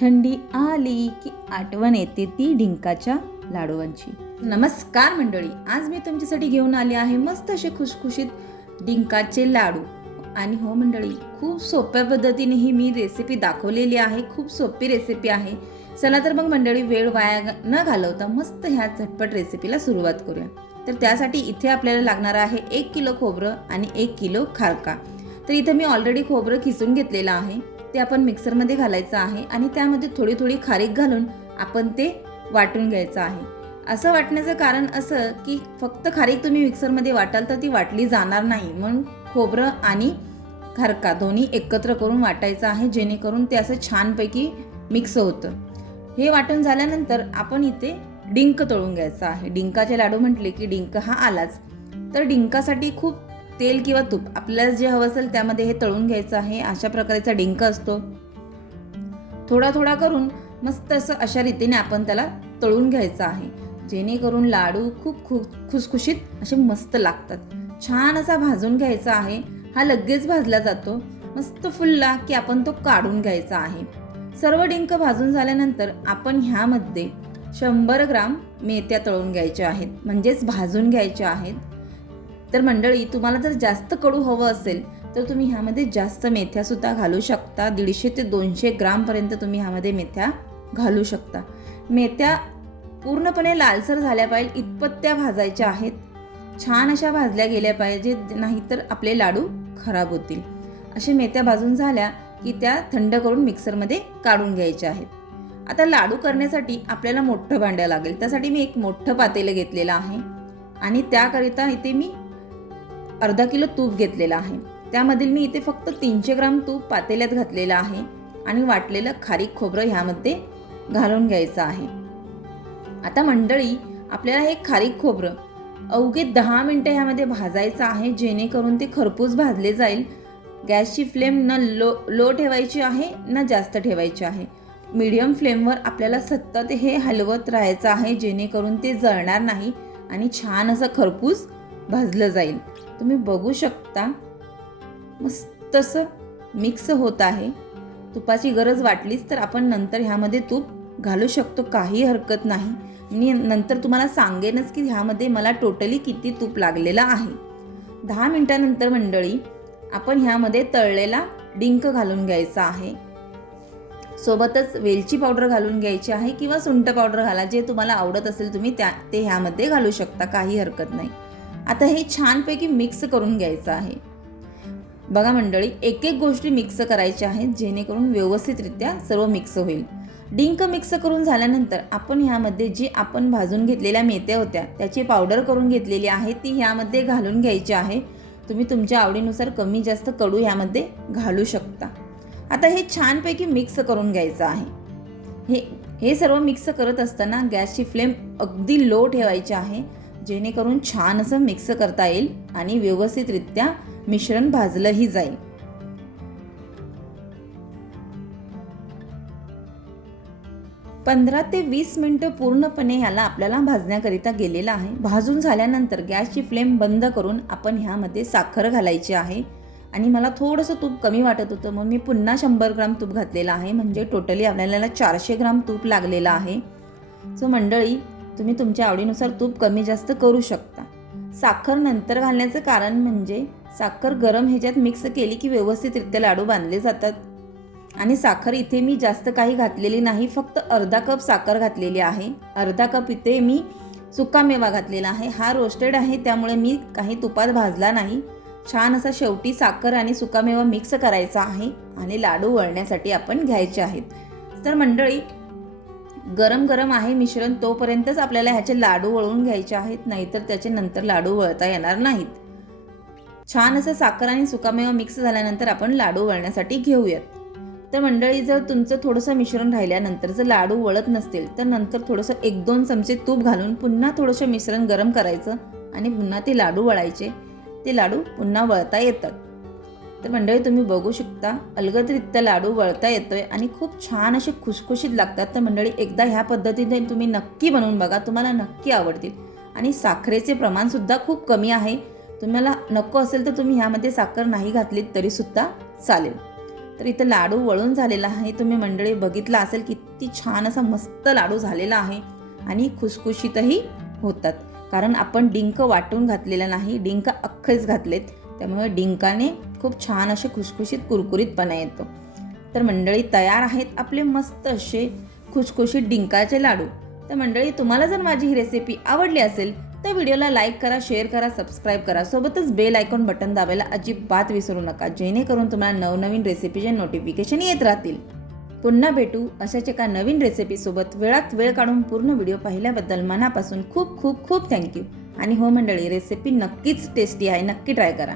थंडी आली की आठवण येते ती डिंकाच्या लाडूंची. नमस्कार मंडळी आज मी तुमच्यासाठी घेऊन आले आहे मस्त असे खुशखुशीत डिंकाचे लाडू. आणि हो मंडळी खूप सोप्या पद्धतीने ही मी रेसिपी दाखवलेली आहे खूप सोपी रेसिपी आहे. चला तर मग मंडळी वेळ वाया न घालवता मस्त ह्या झटपट रेसिपीला सुरुवात करूया. तर त्यासाठी इथे आपल्याला लागणार आहे एक किलो खोबरं आणि एक किलो खारका. तर इथं मी ऑलरेडी खोबरं खिसून घेतलेलं आहे. ते आपण मिक्सरमध्ये घालायचं आहे आणि त्यामध्ये थोडी थोडी खारीक घालून आपण ते वाटून घ्यायचं आहे. असं वाटण्याचं कारण असं की फक्त खारीक तुम्ही मिक्सरमध्ये वाटाल तर ती वाटली जाणार नाही. म्हणून खोबरं आणि खारका दोन्ही एकत्र करून वाटायचं आहे जेणेकरून ते असं छानपैकी मिक्स होतं. हे वाटून झाल्यानंतर आपण इथे डिंक तळून घ्यायचं आहे. डिंकाचे लाडू म्हटले की डिंक हा आलाच. तर डिंकासाठी खूप तेल किंवा तूप आपल्याला जे हवं असेल त्यामध्ये हे तळून घ्यायचं आहे. अशा प्रकारचा डिंक असतो. थोडा थोडा करून मस्त असं अशा रीतीने आपण त्याला तळून घ्यायचं आहे. जेणेकरून लाडू खूप खु खुसखुशीत असे मस्त लागतात. छान असा भाजून घ्यायचा आहे. हा लगेच भाजला जातो. मस्त फुलला की आपण तो काढून घ्यायचा आहे. सर्व डिंक भाजून झाल्यानंतर आपण ह्यामध्ये शंभर ग्राम मेथ्या तळून घ्यायच्या आहेत. म्हणजेच भाजून घ्यायच्या आहेत. तर मंडळी तुम्हाला जर जास्त कडू हवं असेल तर तुम्ही ह्यामध्ये जास्त मेथ्यासुद्धा घालू शकता. दीडशे ते दोनशे ग्रामपर्यंत तुम्ही ह्यामध्ये मेथ्या घालू शकता. मेथ्या पूर्णपणे लालसर झाल्या पाहिजे इतपत त्या भाजायच्या आहेत. छान अशा भाजल्या गेल्या पाहिजे नाहीतर आपले लाडू खराब होतील. अशा मेथ्या भाजून झाल्या की त्या थंड करून मिक्सरमध्ये काढून घ्यायच्या आहेत. आता लाडू करण्यासाठी आपल्याला मोठं भांडं लागेल. त्यासाठी मी एक मोठं पातेलं घेतलेलं आहे. आणि त्याकरिता इथे मी अर्धा किलो तूप घेतलेलं आहे. त्यामधील मी इथे फक्त तीनशे ग्राम तूप पातेल्यात घातलेलं आहे आणि वाटलेलं खारीक खोबरं ह्यामध्ये घालून घ्यायचं आहे. आता मंडळी आपल्याला हे खारीक खोबरं अवघे दहा मिनटं ह्यामध्ये भाजायचं आहे जेणेकरून ते खरपूस भाजले जाईल. गॅसची फ्लेम न लो लो ठेवायची आहे ना जास्त ठेवायची आहे. मीडियम फ्लेमवर आपल्याला सतत हे हलवत राहायचं आहे जेणेकरून ते जळणार नाही आणि छान असं खरपूस भाजलं जाईल. तुम्ही बघू शकता मस्त असं मिक्स होत आहे. तुपाची गरज वाटलीच तर आपण नंतर ह्यामध्ये तूप घालू शकतो काही हरकत नाही. मी नंतर तुम्हाला सांगेनच की ह्यामध्ये मला टोटली किती तूप लागलेलं आहे. दहा मिनटानंतर मंडळी आपण ह्यामध्ये तळलेला डिंक घालून घ्यायचा आहे. सोबतच वेलची पावडर घालून घ्यायची आहे किंवा सुंट पावडर घाला जे तुम्हाला आवडत असेल तुम्ही त्या ते ह्यामध्ये घालू शकता काही हरकत नाही. आता हे छानपैकी मिक्स करून घ्यायचं आहे. बघा मंडळी एक एक गोष्टी मिक्स करायच्या आहेत जेणेकरून व्यवस्थितरित्या सर्व मिक्स होईल. डिंक मिक्स करून झाल्यानंतर आपण ह्यामध्ये जी आपण भाजून घेतलेल्या मेथ्या होत्या त्याची पावडर करून घेतलेली आहे ती ह्यामध्ये घालून घ्यायची आहे. तुम्ही तुमच्या आवडीनुसार कमी जास्त कडू ह्यामध्ये घालू शकता. आता हे छानपैकी मिक्स करून घ्यायचं आहे. हे हे सर्व मिक्स करत असताना गॅसची फ्लेम अगदी लो ठेवायची आहे. जेणेकरून छान असं मिक्स करता येईल आणि व्यवस्थितरित्या मिश्रण भाजलंही जाईल. पंधरा ते वीस मिनटं पूर्णपणे ह्याला आपल्याला भाजण्याकरिता गेलेला आहे. भाजून झाल्यानंतर गॅसची फ्लेम बंद करून आपण ह्यामध्ये साखर घालायची आहे. आणि मला थोडंसं तूप कमी वाटत होतं मग मी पुन्हा शंभर ग्राम तूप घातलेलं आहे. म्हणजे टोटली आपल्याला चारशे ग्राम तूप लागलेलं आहे. सो मंडळी तुम्ही तुमच्या आवडीनुसार तूप कमी जास्त करू शकता. साखर नंतर घालण्याचं कारण म्हणजे साखर गरम ह्याच्यात मिक्स केली की व्यवस्थितरित्या लाडू बांधले जातात. आणि साखर इथे मी जास्त काही घातलेली नाही फक्त अर्धा कप साखर घातलेली आहे. अर्धा कप इथे मी सुकामेवा घातलेला आहे. हा रोस्टेड आहे त्यामुळे मी काही तुपात भाजला नाही. छान असा शेवटी साखर आणि सुकामेवा मिक्स करायचा आहे आणि लाडू वळण्यासाठी आपण घ्यायचे आहेत. तर मंडळी गरम गरम आहे मिश्रण तोपर्यंतच आपल्याला ह्याचे लाडू वळून घ्यायचे आहेत नाहीतर त्याचे नंतर लाडू वळता येणार नाहीत. छान असं साखर आणि सुकामेवा मिक्स झाल्यानंतर आपण लाडू वळण्यासाठी घेऊयात. तर मंडळी जर तुमचं थोडंसं मिश्रण राहिल्यानंतर जर लाडू वळत नसतील तर नंतर थोडंसं एक दोन चमचे तूप घालून पुन्हा थोडंसं मिश्रण गरम करायचं आणि पुन्हा ते लाडू वळायचे. ते लाडू पुन्हा वळता येतात. तर मंडळी तुम्ही बघू शकता अलगदरित्या लाडू वळता येतोय आणि खूप छान असे खुसखुशीत लागतात. तर मंडळी एकदा ह्या पद्धतीने तुम्ही नक्की बनवून बघा तुम्हाला नक्की आवडतील. आणि साखरेचे प्रमाणसुद्धा खूप कमी आहे. तुम्हाला नको असेल तर तुम्ही ह्यामध्ये साखर नाही घातलीत तरीसुद्धा चालेल. तर इथं लाडू वळून झालेला आहे. तुम्ही मंडळी बघितला असेल किती छान असा मस्त लाडू झालेला आहे आणि खुसखुशीतही होतात. कारण आपण डिंक वाटून घातलेला नाही डिंक अख्खेच घातलेत. त्यामुळे डिंकाने खूप छान असे खुसखुशीत कुरकुरीतपणा येतो. तर मंडळी तयार आहेत आपले मस्त असे खुसखुशीत डिंकाचे लाडू. तर मंडळी तुम्हाला जर माझी ही रेसिपी आवडली असेल तर व्हिडिओला लाईक करा शेअर करा सबस्क्राईब करा. सोबतच बेल आयकॉन बटन दाबायला अजिबात विसरू नका जेणेकरून तुम्हाला नवनवीन रेसिपीचे नोटिफिकेशन येत राहतील. पुन्हा भेटू अशाच एका नवीन रेसिपीसोबत वेळात वेळ काढून पूर्ण व्हिडिओ पाहिल्याबद्दल मनापासून खूप खूप खूप थँक्यू आणि हो मंडळी रेसिपी नक्कीच टेस्टी आहे नक्की ट्राय करा.